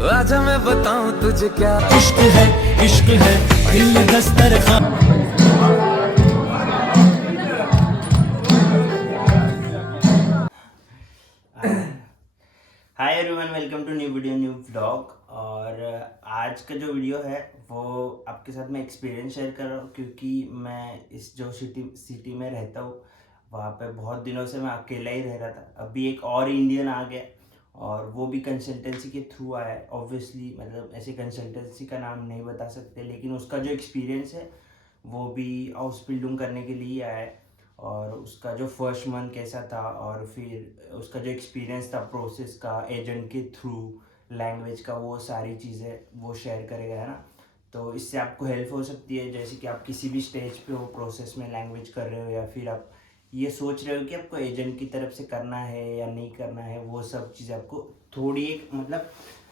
आजा मैं बताऊं तुझे क्या इश्क है दिल दस्तरखान। Hi everyone, welcome to new video new vlog. और आज का जो वीडियो है वो आपके साथ मैं एक्सपीरियंस शेयर कर रहा हूँ, क्योंकि मैं इस जो सिटी में रहता हूँ वहाँ पे बहुत दिनों से मैं अकेला ही रह रहा था। अभी एक और इंडियन आ गया और वो भी कंसल्टेंसी के थ्रू आया है। ऑब्वियसली मतलब ऐसे कंसल्टेंसी का नाम नहीं बता सकते, लेकिन उसका जो एक्सपीरियंस है वो भी हाउस बिल्डिंग करने के लिए आया है। और उसका जो फर्स्ट मंथ कैसा था और फिर उसका जो एक्सपीरियंस था प्रोसेस का, एजेंट के थ्रू, लैंग्वेज का, वो सारी चीज़ें वो शेयर करेगा, है ना। तो इससे आपको हेल्प हो सकती है, जैसे कि आप किसी भी स्टेज पे हो प्रोसेस में, लैंग्वेज कर रहे हो या फिर आप ये सोच रहे हो कि आपको एजेंट की तरफ से करना है या नहीं करना है। वो सब चीज़ें आपको थोड़ी एक मतलब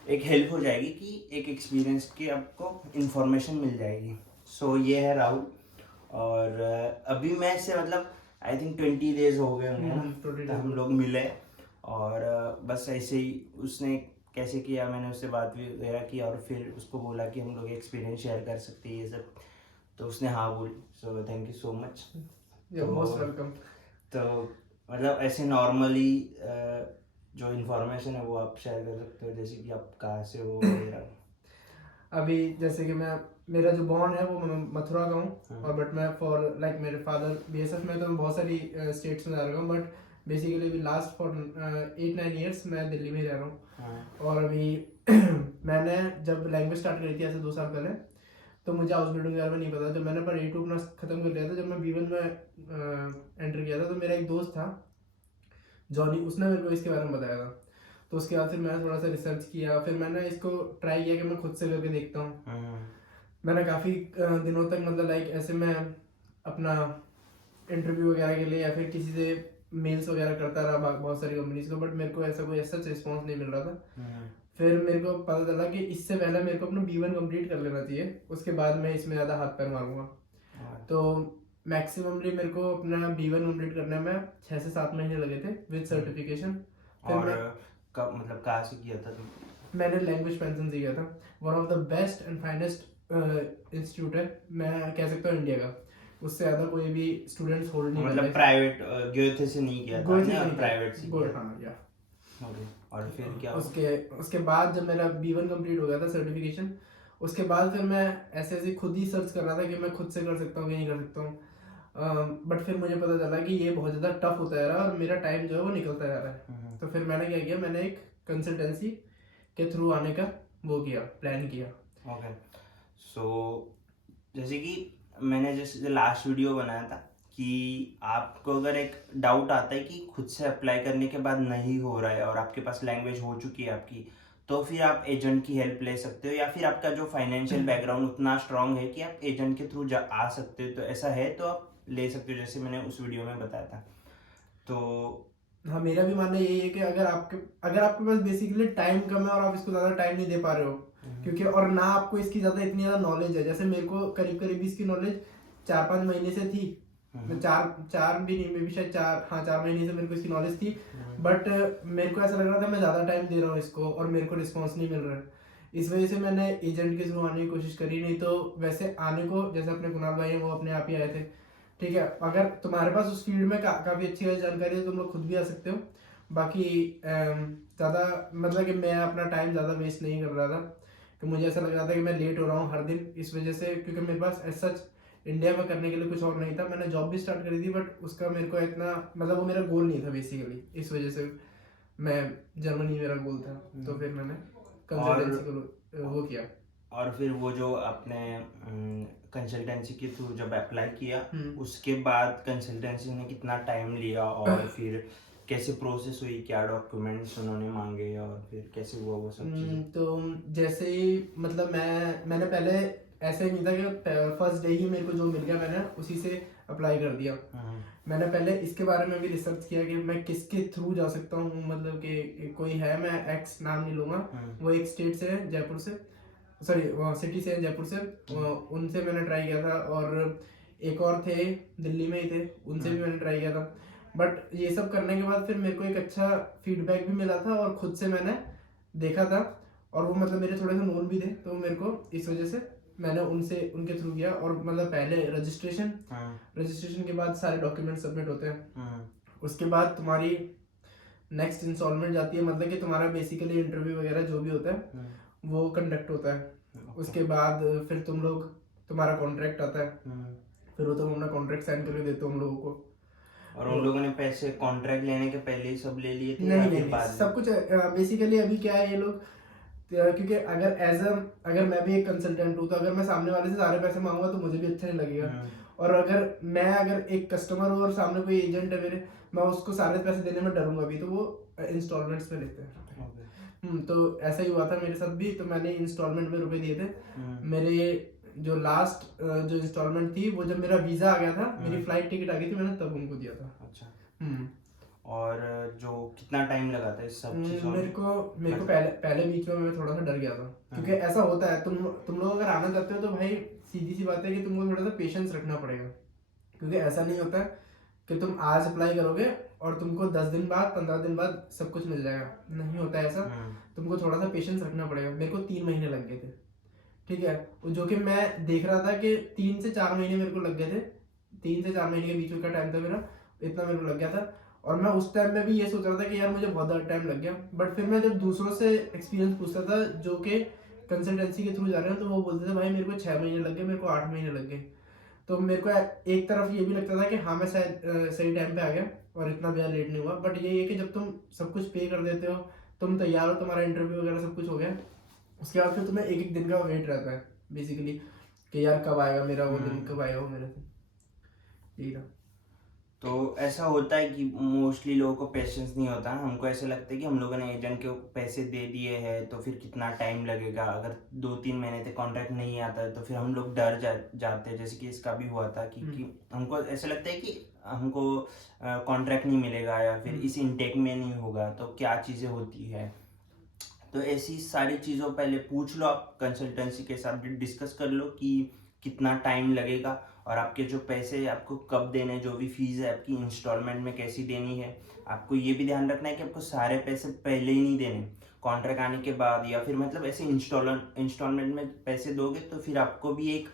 एक हेल्प हो जाएगी कि एक एक्सपीरियंस की आपको इन्फॉर्मेशन मिल जाएगी। सो ये है राहुल। और अभी मैं इससे मतलब आई थिंक 20 डेज हो गए होंगे ना, तो हम लोग मिले। और बस ऐसे ही उसने कैसे किया, मैंने उससे बात भी वगैरह की और फिर उसको बोला कि हम लोग एक्सपीरियंस शेयर कर सकते हैं ये सब, तो उसने हाँ बोली। So thank you so much. Most welcome. तो मतलब ऐसे नॉर्मली जो इन्फॉर्मेशन है वो आप शेयर कर सकते हो, जैसे कि आप कहाँ से हो वगैरह। अभी जैसे कि मेरा जो बॉन्ड है वो मैं मथुरा का हूँ, और बट मैं फॉर लाइक मेरे फादर बीएसएफ में, तो मैं बहुत सारी स्टेट्स में जा रहा हूँ, बट बेसिकली अभी लास्ट फॉर 8-9 ईयर्स मैं दिल्ली में ही रह रहा हूँ। और अभी मैंने जब लैंग्वेज स्टार्ट करी थी ऐसे 2 साल पहले, तो मुझे हाउस बिल्डिंग के बारे में नहीं पता। जब मैंने पर A2 अपना खत्म कर लिया था, जब मैं B1 में एंटर किया था, तो मेरा एक दोस्त था जॉनी, उसने मेरे को इसके बारे में बताया था। तो उसके बाद फिर मैंने थोड़ा सा रिसर्च किया, फिर मैंने इसको ट्राई किया कि मैं खुद से करके देखता हूँ। मैंने काफ़ी दिनों तक मतलब लाइक ऐसे मैं अपना इंटरव्यू वगैरह के लिए या फिर किसी से मेल्स वगैरह करता रहा बहुत सारी कंपनीज को, बट मेरे को ऐसा कोई ऐसा रिस्पॉन्स नहीं मिल रहा था। फिर मेरे को पता चला कि इससे पहले मेरे को अपना B1 कंप्लीट कर लेना चाहिए, उसके बाद मैं इसमें ज़्यादा हाथ पैर मारूंगा। तो मैक्सिममली मेरे को अपना B1 कंप्लीट करने में 6 से 7 महीने लगे थे विद सर्टिफिकेशन। और कब मतलब कहाँ से किया था तुम? मैंने लैंग्वेज पेंशन से किया था। One of the best and finest institute है, मैं कह सकता हूँ इंडिया का। उससे ज़्यादा कोई भी स्टूडेंट्स होल्ड नहीं मतलब प्राइवेट गोएथे से नहीं किया था आपने, और प्राइवेट से किया? हाँ या ओके। और फिर क्या उसके बाद जब मेरा B1 कंप्लीट हो गया था सर्टिफिकेशन, उसके बाद फिर मैं ऐसे ऐसे खुद ही सर्च कर रहा था कि मैं खुद से कर सकता हूँ कि नहीं कर सकता हूँ। बट फिर मुझे पता चला कि ये बहुत ज़्यादा टफ होता जा रहा है और मेरा टाइम जो है वो निकलता जा रहा है। तो फिर मैंने क्या किया, मैंने एक कंसल्टेंसी के थ्रू आने का वो किया, प्लान किया। ओके। सो जैसे कि मैंने जैसे लास्ट वीडियो बनाया था कि आपको अगर एक डाउट आता है कि खुद से अप्लाई करने के बाद नहीं हो रहा है और आपके पास लैंग्वेज हो चुकी है आपकी, तो फिर आप एजेंट की हेल्प ले सकते हो, या फिर आपका जो फाइनेंशियल बैकग्राउंड उतना स्ट्रांग है कि आप एजेंट के थ्रू आ सकते हो, तो ऐसा है तो आप ले सकते हो, जैसे मैंने उस वीडियो में बताया था। तो हाँ, मेरा भी मानना यही है कि अगर आपके पास बेसिकली टाइम कम है और आप इसको ज़्यादा टाइम नहीं दे पा रहे हो, क्योंकि और ना आपको इसकी ज़्यादा इतनी ज़्यादा नॉलेज है। जैसे मेरे को करीब करीब इसकी नॉलेज 4-5 महीने से थी। चार भी नहीं, मे भी शायद 4 महीने से मेरे को इसकी नॉलेज थी। बट मेरे को ऐसा लग रहा था मैं ज़्यादा टाइम दे रहा हूँ इसको और मेरे को रिस्पॉन्स नहीं मिल रहा है। इस वजह से मैंने एजेंट के थ्रू आने की कोशिश करी, नहीं तो वैसे आने को जैसे अपने कुणाल भाई हैं वो अपने आप ही आए थे। ठीक है, अगर तुम्हारे पास उस फील्ड में काफ़ी अच्छी जानकारी है तो तुम लोग खुद भी आ सकते हो। बाकी ज़्यादा मतलब कि मैं अपना टाइम ज़्यादा वेस्ट नहीं कर रहा था, कि मुझे ऐसा लग रहा था कि मैं लेट हो रहा हूँ हर दिन इस वजह से, क्योंकि मेरे पास एज सच इंडिया में करने के लिए कुछ और नहीं था। मैंने जॉब भी स्टार्ट करी थी, बट उसका मेरे को इतना मतलब वो मेरा गोल नहीं था बेसिकली, इस वजह से मैं जर्मनी मेरा गोल था। तो फिर मैंने कंसल्टेंसी को वो किया। और फिर वो जो आपने कंसल्टेंसी के थ्रू जब अप्लाई किया, उसके बाद कंसल्टेंसी ने कितना टाइम लिया और फिर कैसे प्रोसेस हुई, क्या डॉक्यूमेंट्स उन्होंने मांगे और फिर कैसे हुआ वो सब चीज़ें? तो जैसे ही मतलब मैंने पहले ऐसा ही नहीं था कि फर्स्ट डे ही मेरे को जो मिल गया मैंने उसी से अप्लाई कर दिया। मैंने पहले इसके बारे में भी रिसर्च किया कि मैं किसके थ्रू जा सकता हूँ, मतलब कि कोई है, मैं एक्स नाम नहीं लूँगा, वो एक स्टेट से है, जयपुर से, सॉरी सिटी से है, जयपुर से। उनसे मैंने ट्राई किया था, और एक और थे दिल्ली में ही थे, उनसे भी मैंने ट्राई किया था। बट ये सब करने के बाद फिर मेरे को एक अच्छा फीडबैक भी मिला था और खुद से मैंने देखा था, और वो मतलब मेरे थोड़े से नोन भी थे, तो मेरे को इस वजह से मैंने उनके थ्रू किया। और मतलब पहले रजिस्ट्रेशन के बाद सारे डॉक्यूमेंट सबमिट होते हैं, उसके बाद तुम्हारी नेक्स्ट इंस्टॉलमेंट जाती है, मतलब कि तुम्हारा बेसिकली इंटरव्यू वगैरह जो भी होता है वो कंडक्ट होता है। उसके बाद फिर तुम्हारा कॉन्ट्रैक्ट आता है, फिर वो तुम अपना कॉन्ट्रैक्ट साइन करके देते हो हम लोगों को। और उन लोगों ने पैसे कॉन्ट्रैक्ट लेने के पहले ही सब ले लिए थे? नहीं, सब कुछ बेसिकली अभी क्या है, ये लोग क्योंकि अगर मैं भी एक कंसल्टेंट हूँ, तो अगर मैं सामने वाले से सारे पैसे मांगूंगा तो मुझे भी अच्छा नहीं लगेगा। और अगर एक कस्टमर हूँ और सामने कोई एजेंट है मेरे, मैं उसको सारे पैसे देने में डरूंगा भी, तो वो इंस्टॉलमेंट्स में लेते हैं। तो ऐसा ही हुआ था मेरे साथ भी, तो मैंने इंस्टॉलमेंट में रुपए दिए थे। मेरे जो लास्ट जो इंस्टॉलमेंट थी, वो जब मेरा वीजा आ गया था, मेरी फ्लाइट टिकट आ गई थी, मैंने तब उनको दिया था। अच्छा। और जो कितना टाइम लगा था इस सब चीजों में? मेरे को पहले बीच में मैं थोड़ा सा डर गया था, क्योंकि ऐसा होता है, तुम लोग अगर आना चाहते हो तो भाई सीधी सी बात है कि तुमको थोड़ा सा पेशेंस रखना पड़ेगा। क्योंकि ऐसा नहीं होता कि तुम आज अप्लाई करोगे और तुमको 10 दिन बाद 15 दिन बाद सब कुछ मिल जाएगा, नहीं होता ऐसा। तुमको थोड़ा सा पेशेंस रखना पड़ेगा। मेरे को 3 महीने लग गए थे, ठीक है, जो कि मैं देख रहा था कि 3 से 4 महीने मेरे को लग गए थे। 3 से 4 महीने के बीच का टाइम था मेरा, इतना मेरे को लग गया था। और मैं उस टाइम में भी ये सोच रहा था कि यार मुझे बहुत ज़्यादा टाइम लग गया। बट फिर मैं जब दूसरों से एक्सपीरियंस पूछता था जो कि कंसल्टेंसी के थ्रू जा रहे हैं, तो वो बोलते थे भाई मेरे को 6 महीने लग गए, मेरे को 8 महीने लग गए। तो मेरे को एक तरफ ये भी लगता था कि हाँ मैं शायद सही टाइम पे आ गया और इतना ज़्यादा लेट नहीं हुआ। बट ये है कि जब तुम सब कुछ पे कर देते हो, तुम तैयार हो, तुम्हारा इंटरव्यू वगैरह सब कुछ हो गया, उसके बाद फिर तुम्हें एक दिन का वेट रहता है बेसिकली कि यार कब आएगा मेरा वो दिन, कब आएगा वो मेरा दिन। यही था। तो ऐसा होता है कि मोस्टली लोगों को पेशेंस नहीं होता। हमको ऐसा लगता है कि हम लोगों ने एजेंट के पैसे दे दिए हैं तो फिर कितना टाइम लगेगा, अगर 2-3 महीने तक कॉन्ट्रैक्ट नहीं आता है तो फिर हम लोग डर जाते हैं। जैसे कि इसका भी हुआ था कि हमको ऐसा लगता है कि हमको कॉन्ट्रैक्ट नहीं मिलेगा या फिर इस इनटेक में नहीं होगा, तो क्या चीज़ें होती है। तो ऐसी सारी चीज़ों पहले पूछ लो, आप कंसल्टेंसी के साथ डिस्कस कर लो कि कितना टाइम लगेगा और आपके जो पैसे आपको कब देने, जो भी फीस है आपकी इंस्टॉलमेंट में कैसी देनी है। आपको ये भी ध्यान रखना है कि आपको सारे पैसे पहले ही नहीं देने, कॉन्ट्रैक्ट आने के बाद, या फिर मतलब ऐसे इंस्टॉलमेंट में पैसे दोगे तो फिर आपको भी एक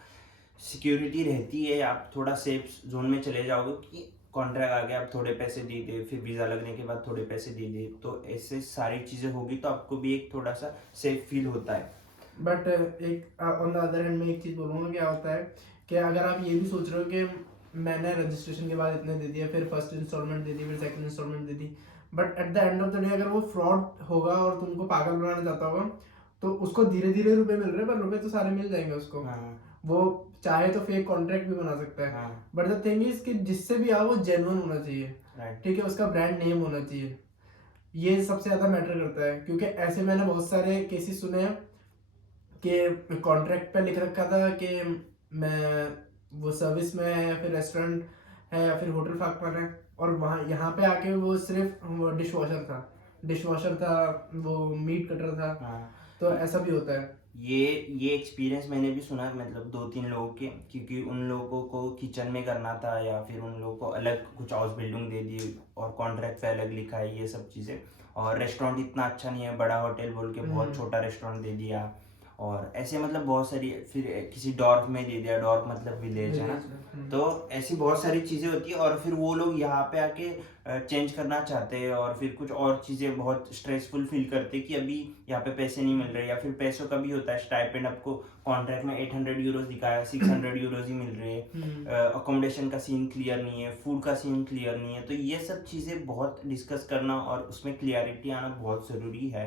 सिक्योरिटी रहती है, आप थोड़ा सेफ जोन में चले जाओगे कि कॉन्ट्रैक्ट आ गया, आप थोड़े पैसे दे दे, फिर वीज़ा लगने के बाद थोड़े पैसे दे दे, तो ऐसे सारी चीज़ें होगी तो आपको भी एक थोड़ा सा सेफ फील होता है। बट एक ऑन द अदर हैंड में एक चीज़ बोलूँगा, क्या होता है कि अगर आप ये भी सोच रहे हो कि मैंने रजिस्ट्रेशन के बाद इतने दे दिया, फिर फर्स्ट इंस्टॉलमेंट दे दी, फिर सेकंड इंस्टॉलमेंट दे दी, but at the end of the day अगर वो फ्रॉड होगा और तुमको पागल बनाना चाहता होगा, तो उसको धीरे धीरे रुपए मिल रहे हैं, पर रुपए तो सारे मिल जाएंगे उसको। वो चाहे तो फेक कॉन्ट्रैक्ट भी बना सकता है। बट द थिंग इज कि जिससे भी आओ वो जेन्युइन होना चाहिए, ठीक है, उसका ब्रांड नेम होना चाहिए। ये सबसे ज़्यादा मैटर करता है, क्योंकि ऐसे मैंने बहुत सारे केसेस सुने हैं कि कॉन्ट्रैक्ट पे लिख रखा था कि मैं वो सर्विस में है या फिर रेस्टोरेंट है या फिर होटल फाकफान है, और वहाँ यहाँ पे आके वो सिर्फ वो डिशवॉशर था, वो मीट कटर था। तो ऐसा भी होता है। ये एक्सपीरियंस मैंने भी सुना, मतलब 2-3 लोगों के, क्योंकि उन लोगों को किचन में करना था या फिर उन लोगों को अलग कुछ हाउस बिल्डिंग दे दी और कॉन्ट्रैक्ट पे अलग लिखा है ये सब चीज़ें, और रेस्टोरेंट इतना अच्छा नहीं है, बड़ा होटल बोल के बहुत छोटा रेस्टोरेंट दे दिया, और ऐसे मतलब बहुत सारी, फिर किसी डॉर्फ में दे दिया, डॉर्फ मतलब विलेज है ना, तो ऐसी बहुत सारी चीज़ें होती है। और फिर वो लोग यहाँ पे आके चेंज करना चाहते हैं और फिर कुछ और चीज़ें बहुत स्ट्रेसफुल फील करते हैं कि अभी यहाँ पे पैसे नहीं मिल रहे, या फिर पैसों का भी होता है, स्टाइपेंड आपको कॉन्ट्रैक्ट में 800 यूरोज दिखाया, 600 यूरोज ही मिल रहे हैं, अकोमोडेशन का सीन क्लियर नहीं है, फूड का सीन क्लियर नहीं है। तो ये सब चीज़ें बहुत डिस्कस करना और उसमें क्लियरिटी आना बहुत ज़रूरी है।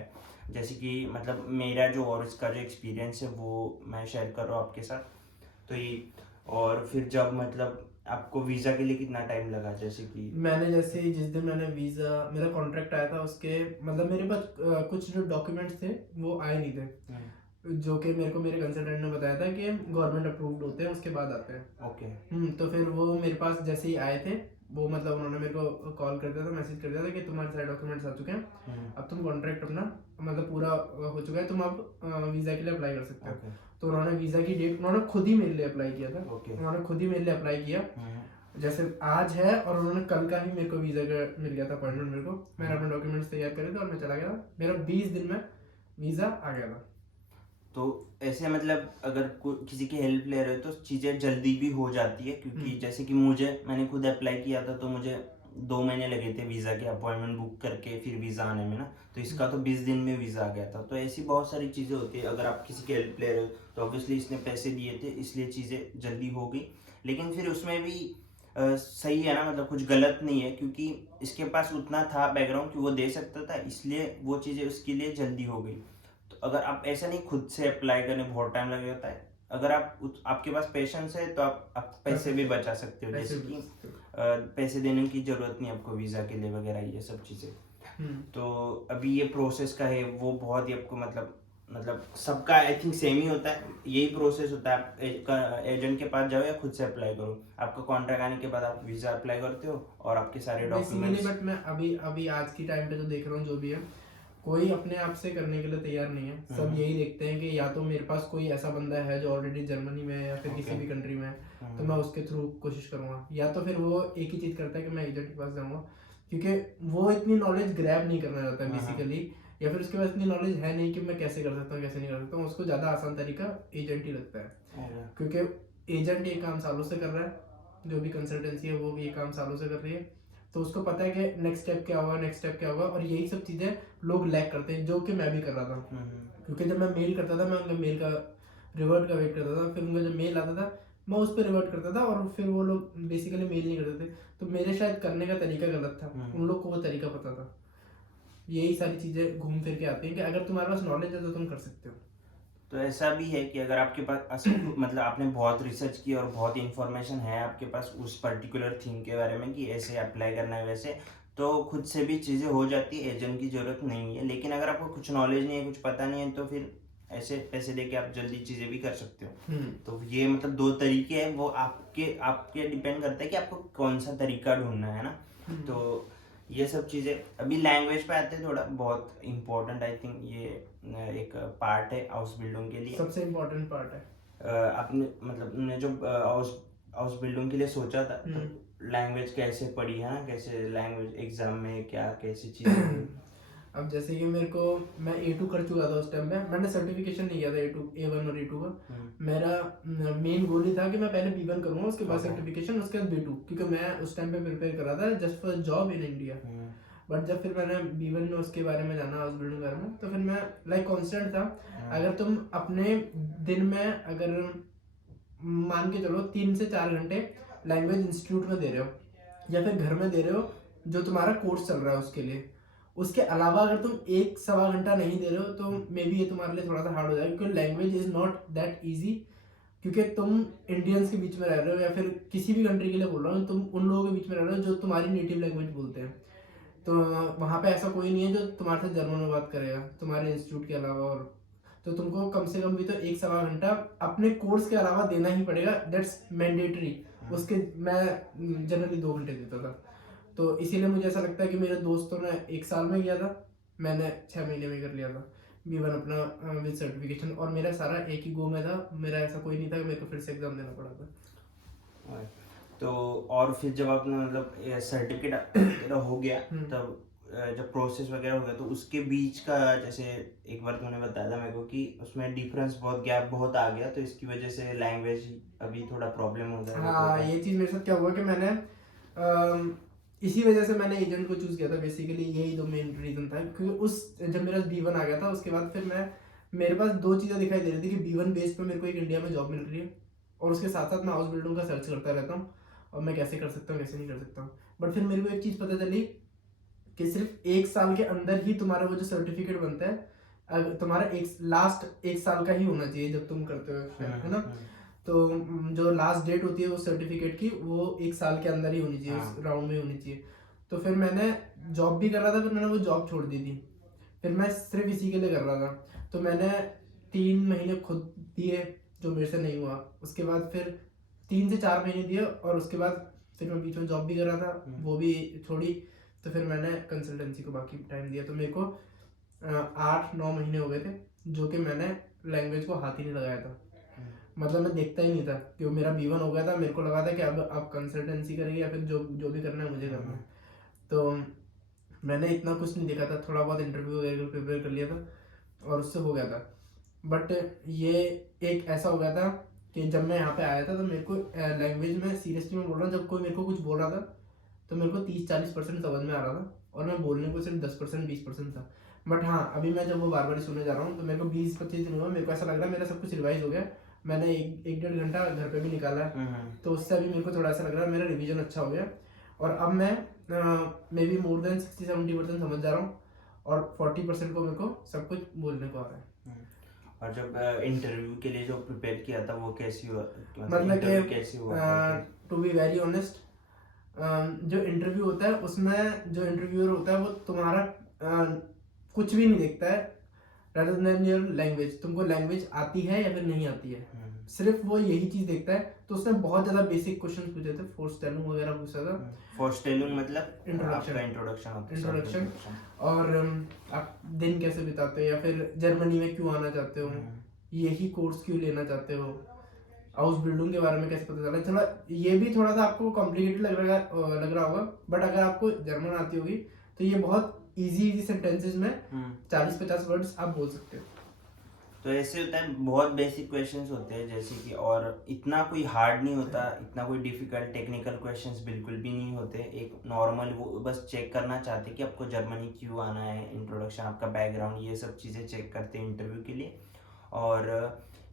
जैसे कि मतलब मेरा जो और इसका जो एक्सपीरियंस है वो मैं शेयर कर रहा हूँ आपके साथ। तो ये, और फिर जब मतलब आपको वीज़ा के लिए कितना टाइम लगा? जैसे कि जैसे जिस दिन मैंने वीज़ा, मेरा कॉन्ट्रैक्ट आया था, उसके मतलब मेरे पास कुछ जो डॉक्यूमेंट्स थे वो आए नहीं थे, जो कि मेरे को मेरे कंसल्टेंट ने बताया था कि गवर्नमेंट अप्रूव्ड होते हैं उसके बाद आते हैं। ओके। तो फिर वो मेरे पास जैसे ही आए थे, वो मतलब उन्होंने मेरे को कॉल कर दिया था, मैसेज कर दिया था कि तुम्हारे सारे डॉक्यूमेंट्स आ चुके हैं, अब तुम कॉन्ट्रैक्ट अपना मतलब पूरा हो चुका है, तुम अब वीज़ा के लिए अप्लाई कर सकते हो। तो उन्होंने वीज़ा की डेट उन्होंने खुद ही मेरे लिए अप्लाई किया था। उन्होंने खुद ही मेरे लिए अप्लाई किया, जैसे आज है, और उन्होंने कल का ही मेरे को वीज़ा का मिल गया था अपॉइंटमेंट मेरे को। मैंने अपने डॉक्यूमेंट्स तैयार करे थे और मैं चला गया था। मेरा 20 दिन में वीज़ा आ गया था। तो ऐसे मतलब अगर किसी की हेल्प ले रहे हो तो चीज़ें जल्दी भी हो जाती है, क्योंकि जैसे कि मैंने खुद अप्लाई किया था तो मुझे 2 महीने लगे थे वीज़ा के अपॉइंटमेंट बुक करके फिर वीज़ा आने में ना। तो इसका तो 20 दिन में वीज़ा आ गया था। तो ऐसी बहुत सारी चीज़ें होती है, अगर आप किसी की हेल्प ले रहे हो तो ऑब्वियसली इसने पैसे दिए थे इसलिए चीज़ें जल्दी हो गई। लेकिन फिर उसमें भी सही है ना, मतलब कुछ गलत नहीं है, क्योंकि इसके पास उतना था बैकग्राउंड कि वो दे सकता था, इसलिए वो चीज़ें उसके लिए जल्दी हो गई। तो अगर आप ऐसा नहीं खुद से अप्लाई करने बहुत टाइम लग जाता है, अगर आपके पास पेशेंस है तो आप पैसे भी बचा सकते हो, जैसे कि पैसे देने की जरूरत नहीं आपको वीज़ा के लिए वगैरह ये सब चीज़ें। तो अभी ये प्रोसेस का है वो बहुत ही आपको मतलब सबका आई थिंक सेम ही होता है, यही प्रोसेस होता है। आप एजेंट के पास जाओ या खुद से अप्लाई करो, आपका कॉन्ट्रैक्ट आने के बाद आप वीज़ा अप्लाई करते हो और आपके सारे डॉक्यूमेंट्स। बट मैं अभी आज की टाइम पे जो देख रहा हूँ, जो भी है, कोई अपने आप से करने के लिए तैयार नहीं है। सब यही देखते हैं कि या तो मेरे पास कोई ऐसा बंदा है जो ऑलरेडी जर्मनी में है या फिर किसी भी कंट्री में है, तो मैं उसके थ्रू कोशिश करूँगा, या तो फिर वो एक ही चीज़ करता है कि मैं एजेंट के पास जाऊँगा, क्योंकि वो इतनी नॉलेज ग्रैब नहीं करना चाहता है बेसिकली, या फिर उसके पास इतनी नॉलेज है नहीं कि मैं कैसे कर सकता हूँ कैसे नहीं कर सकता हूँ। उसको ज़्यादा आसान तरीका एजेंट ही लगता है, क्योंकि एजेंट ये काम सालों से कर रहा है, जो भी कंसल्टेंसी है वो भी ये काम सालों से कर रही है, तो उसको पता है कि नेक्स्ट स्टेप क्या होगा, नेक्स्ट स्टेप क्या होगा, और यही सब चीज़ें लोग लैक करते हैं, जो कि मैं भी कर रहा था। क्योंकि जब मैं मेल करता था, मैं उनके मेल का रिवर्ट का वेट करता था, फिर उनका जब मेल आता था मैं उस पर रिवर्ट करता था, और फिर वो लोग बेसिकली मेल नहीं करते थे, तो मेरे शायद करने का तरीका गलत था, उन लोग को वो तरीका पता था। यही सारी चीज़ें घूम फिर के आती हैं कि अगर तुम्हारे पास नॉलेज है तो तुम कर सकते हो। तो ऐसा भी है कि अगर आपके पास मतलब आपने बहुत रिसर्च की और बहुत इंफॉर्मेशन है आपके पास उस पर्टिकुलर थीम के बारे में कि ऐसे अप्लाई करना है वैसे, तो खुद से भी चीज़ें हो जाती है, एजेंट की ज़रूरत नहीं है। लेकिन अगर आपको कुछ नॉलेज नहीं है, कुछ पता नहीं है, तो फिर ऐसे पैसे दे के आप जल्दी चीज़ें भी कर सकते हो। तो ये मतलब 2 तरीके हैं, वो आपके आपके डिपेंड करता है कि आपको कौन सा तरीका ढूंढना है ना। तो ये सब चीज़ें अभी लैंग्वेज पे आते हैं, थोड़ा बहुत इम्पोर्टेंट आई थिंक ये एक पार्ट है हाउस बिल्डिंग के लिए, सबसे इम्पोर्टेंट पार्ट है। आपने मतलब ने जो हाउस बिल्डिंग के लिए सोचा था, तो लैंग्वेज कैसे पढ़ी है ना, कैसे लैंग्वेज एग्जाम में क्या कैसी चीज़ें अब जैसे कि मैं A2 कर चुका था उस टाइम में, मैंने सर्टिफिकेशन नहीं किया था A2 A1 और A2 का। मेरा मेन गोल ही था कि मैं पहले B1 करूँगा, उसके बाद सर्टिफिकेशन, उसके बाद B2, क्योंकि मैं उस टाइम पे प्रिपेयर कर रहा था just for job in India. But जब फिर मैंने B1 में उसके बारे में जाना, हाउस बिल्डिंग के बारे में, तो फिर मैं लाइक कॉन्स्टेंट था। अगर तुम अपने दिन में अगर मान के चलो 3 से 4 घंटे लैंग्वेज इंस्टीट्यूट में दे रहे हो या फिर घर में दे रहे हो, जो तुम्हारा कोर्स चल रहा है उसके लिए, उसके अलावा अगर तुम 1-1.25 घंटा नहीं दे रहे हो, तो मे बी ये तुम्हारे लिए थोड़ा सा हार्ड हो जाएगा, क्योंकि language is not that easy. क्योंकि तुम इंडियंस के बीच में रह रहे हो, या फिर किसी भी कंट्री के लिए बोल रहा हूँ, तुम उन लोगों के बीच में रह रहे हो जो तुम्हारी नेटिव लैंग्वेज बोलते हैं। तो वहाँ पे ऐसा कोई नहीं है जो तुम्हारे साथ जर्मन में बात करेगा तुम्हारे इंस्टीट्यूट के अलावा, और तो तुमको कम से कम भी तो 1-1.25 घंटा अपने कोर्स के अलावा देना ही पड़ेगा, दैट्स मैंडेटरी। उसके मैं जनरली 2 घंटे देता था, तो इसीलिए मुझे ऐसा लगता है कि मेरे दोस्तों ने 1 साल में किया था, मैंने 6 महीने में कर लिया था B1 अपना विद सर्टिफिकेशन, और मेरा सारा एक ही गो में था, मेरा ऐसा कोई नहीं था कि मेरे को फिर से एग्जाम देना पड़ा था। तो और फिर जब आपने मतलब सर्टिफिकेट हो गया, तब जब प्रोसेस वगैरह हो गया, तो उसके बीच का जैसे एक बार तुमने बताया था मेरे को कि उसमें डिफरेंस बहुत गैप बहुत आ गया, तो इसकी वजह से लैंग्वेज अभी थोड़ा प्रॉब्लम हो जाएगा। हाँ, ये चीज़ मेरे साथ क्या हुआ कि मैंने इसी वजह से मैंने एजेंट को चूज़ किया था, बेसिकली यही 2 मेन रीज़न था। क्योंकि जब मेरा B1 आ गया था, उसके बाद फिर मेरे पास 2 चीज़ें दिखाई दे रही थी कि B1 बेस पे मेरे को एक इंडिया में जॉब मिल रही है, और उसके साथ साथ मैं हाउस बिल्डिंग का सर्च करता रहता हूँ, और मैं कैसे कर सकता हूँ कैसे नहीं कर सकता हूँ। बट फिर मेरे को एक चीज़ पता चली कि सिर्फ 1 साल के अंदर ही तुम्हारा वो जो सर्टिफिकेट बनता है, तुम्हारा लास्ट 1 साल का ही होना चाहिए जब तुम करते हो, है ना। तो जो लास्ट डेट होती है वो सर्टिफिकेट की, वो 1 साल के अंदर ही होनी चाहिए, उस राउंड में होनी चाहिए। तो फिर मैंने जॉब भी कर रहा था, फिर मैंने वो जॉब छोड़ दी थी, फिर मैं सिर्फ इसी के लिए कर रहा था। तो मैंने 3 महीने खुद दिए, जो मेरे से नहीं हुआ। उसके बाद फिर 3 से 4 महीने दिए, और उसके बाद फिर मैं बीच में जॉब भी कर रहा था, वो भी छोड़ी। तो फिर मैंने कंसल्टेंसी को बाकी टाइम दिया, तो मेरे को 8-9 महीने हो गए थे जो कि मैंने लैंग्वेज को हाथ ही नहीं लगाया था। मतलब मैं देखता ही नहीं था, क्योंकि मेरा B1 हो गया था, मेरे को लगा था कि अब कंसल्टेंसी करेंगे या फिर जो भी करना है मुझे करना है। तो मैंने इतना कुछ नहीं देखा था, थोड़ा बहुत इंटरव्यू वगैरह प्रिपेयर कर लिया था, और उससे हो गया था। बट ये एक ऐसा हो गया था कि जब मैं यहाँ पे आया था तो मेरे को लैंग्वेज में सीरियसली मैं बोल रहा हूँ, जब कोई मेरे को कुछ बोल रहा था तो मेरे को 30-40% समझ में आ रहा था और मैं बोलने को सिर्फ 10% 20% था। बट हाँ, अभी मैं जब वो बार बार सुनने जा रहा हूँ तो मेरे को 20-25 दिन हुआ, मेरे को ऐसा लग रहा है मेरा सब कुछ रिवाइज हो गया। मैंने एक डेढ़ घंटा घर पे भी निकाला है, तो उससे अभी मेरे को थोड़ा ऐसा लग रहा है मेरा रिवीजन अच्छा हो गया और अब मैं मे बी मोर देन 60-70% समझ जा रहा हूँ और 40% को मेरे को सब कुछ बोलने को आ रहा है। और जब इंटरव्यू के लिए जो प्रिपेयर किया था वो कैसी हुआ, मतलब इंटरव्यू कैसी हुआ था? टू बी वेरी ऑनेस्ट, जो इंटरव्यू होता है उसमें जो इंटरव्यूअर होता है वो तुम्हारा कुछ भी नहीं देखता है rather than your लैंग्वेज, तुमको लैंग्वेज आती है या फिर नहीं आती है, सिर्फ वो यही चीज देखता है। तो उसने बहुत ज्यादा बेसिक क्वेश्चन पूछे थे, फोरस्टेलिंग वगैरह पूछा था। फोरस्टेलिंग मतलब इंट्रोडक्शन, इंट्रोडक्शन और आप दिन कैसे बिताते हो या फिर जर्मनी में क्यों आना चाहते हो, यही कोर्स क्यों लेना चाहते हो, हाउस बिल्डिंग के बारे में कैसे पता चला। चलो ये भी थोड़ा सा आपको कॉम्प्लिकेटेड लग रहा होगा, बट अगर आपको जर्मन आती होगी तो ये बहुत इजी सेंटेंसेस में 40-50 वर्ड्स आप बोल सकते हो। तो ऐसे होता है, बहुत बेसिक क्वेश्चंस होते हैं जैसे कि, और इतना कोई हार्ड नहीं होता, इतना कोई डिफिकल्ट टेक्निकल क्वेश्चंस बिल्कुल भी नहीं होते। एक नॉर्मल वो बस चेक करना चाहते कि आपको जर्मनी क्यों आना है, इंट्रोडक्शन, आपका बैकग्राउंड, ये सब चीज़ें चेक करते हैं इंटरव्यू के लिए। और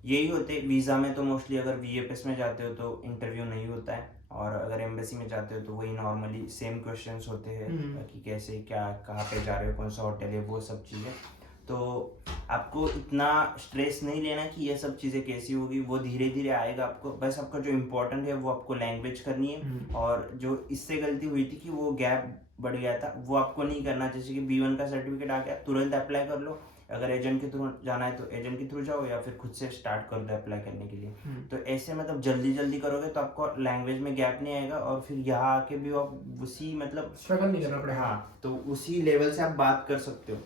यही होते, वीज़ा में तो मोस्टली अगर VFS में जाते हो तो इंटरव्यू नहीं होता है, और अगर एम्बेसी में जाते हो तो वही नॉर्मली सेम क्वेश्चंस होते हैं कि कैसे, क्या, कहाँ पे जा रहे हो, कौन सा होटल है, वो सब चीज़ें। तो आपको इतना स्ट्रेस नहीं लेना कि ये सब चीज़ें कैसी होगी, वो धीरे धीरे आएगा आपको। बस आपका जो इम्पोर्टेंट है वो आपको लैंग्वेज करनी है, और जो इससे गलती हुई थी कि वो गैप बढ़ गया था वो आपको नहीं करना। जैसे कि B1 का सर्टिफिकेट आ गया, तुरंत अप्लाई कर लो। अगर एजेंट के थ्रू जाना है तो एजेंट के थ्रू जाओ, या फिर खुद से स्टार्ट कर दो अप्लाई करने के लिए। तो ऐसे मतलब जल्दी जल्दी करोगे तो आपको लैंग्वेज में गैप नहीं आएगा, और फिर यहाँ आके भी आप उसी मतलब स्ट्रगल नहीं करना पड़ेगा। हाँ, तो उसी लेवल से आप बात कर सकते हो,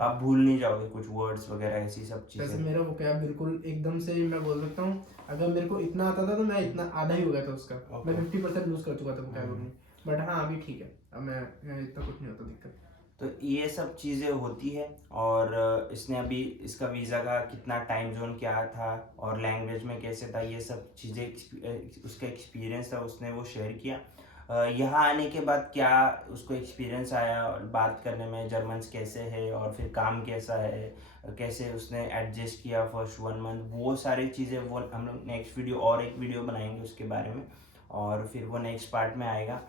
आप भूल नहीं जाओगे कुछ वर्ड्स वगैरह, ऐसी सब चीजें। वैसे मेरा वोकैब बिल्कुल एकदम से मैं बोल सकता हूँ, अगर मेरे को इतना आता था तो मैं इतना आधा ही हो गया था उसका। मैं 50% लूज कर चुका था वोकैब में, बट हाँ अभी ठीक है, अब मैं इतना कुछ नहीं होता दिक्कत। तो ये सब चीज़ें होती है। और इसने अभी इसका वीज़ा का कितना टाइम जोन क्या था और लैंग्वेज में कैसे था, ये सब चीज़ें उसका एक्सपीरियंस था, उसने वो शेयर किया। यहाँ आने के बाद क्या उसको एक्सपीरियंस आया बात करने में, जर्मन्स कैसे है और फिर काम कैसा है, कैसे उसने एडजस्ट किया फर्स्ट 1 मंथ, वो सारी चीज़ें वो हम लोग नेक्स्ट वीडियो, और एक वीडियो बनाएंगे उसके बारे में, और फिर वो नेक्स्ट पार्ट में आएगा,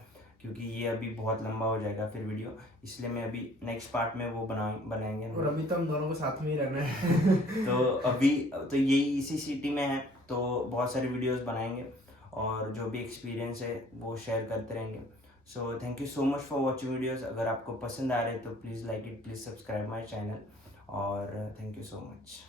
क्योंकि ये अभी बहुत लंबा हो जाएगा फिर वीडियो, इसलिए मैं अभी नेक्स्ट पार्ट में वो बनाएंगे। और अभी तो हम दोनों को साथ में ही रहना है। तो अभी तो यही इसी सिटी में है, तो बहुत सारी वीडियोस बनाएंगे और जो भी एक्सपीरियंस है वो शेयर करते रहेंगे। So thank you so much for watching videos. अगर आपको पसंद आ रहे तो please like it, please subscribe my channel, और थैंक यू सो मच।